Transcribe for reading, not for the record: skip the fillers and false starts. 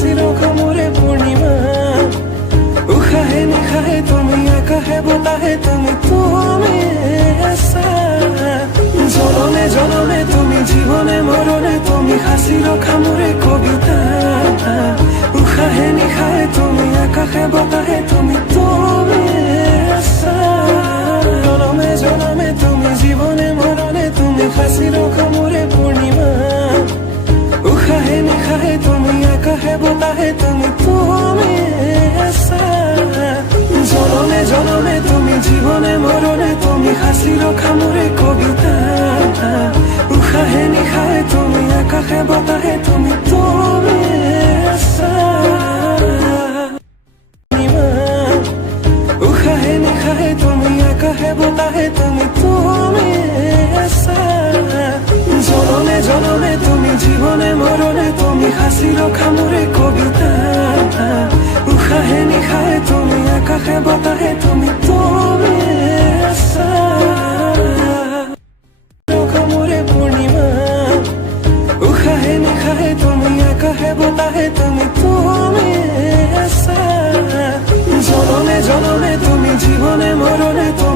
হাসি রোখা মোরে পূর্ণিমা। উখা হে নিখা হে তুমি একা হে বোতা হে তুমি ऐसा। জনমে জনমে তুমি জীবনে মরণে তুমি হাসি রোখা মোরে কবিতা। উখা হে নিখা হে তুমি একা হে বোতা হে তুমি ऐसा। জনমে জনমে তুমি জীবনে মরণে তুমি হাসি রোখা মোরে পূর্ণিমা। উখা হে নিখা হে তুমি একা হে বোতা হে তুমি ऐसा। জনমে জনমে তুমি জীবনে মরণে তুমি হাসি রোখা মোরে কবিতা। উখা হে নিখা হে তুমি একা হে বোতা হে তুমি ऐसा। উখা হে নিখা হে তুমি একা হে বোতা হে তুমি ऐसा। জনমে জনমে তুমি জীবনে মরণে তুমি হাসি রোখা মোরে কবিতা। উখা হে নিখা হে তুমি একা হে বোতা হে তুমি ऐसा। রোখা মোরে পূর্ণিমা। উখা হে নিখা হে তুমি একা হে বোতা হে তুমি ऐसा। জনমে জনমে তুমি জীবনে মরণে তুমি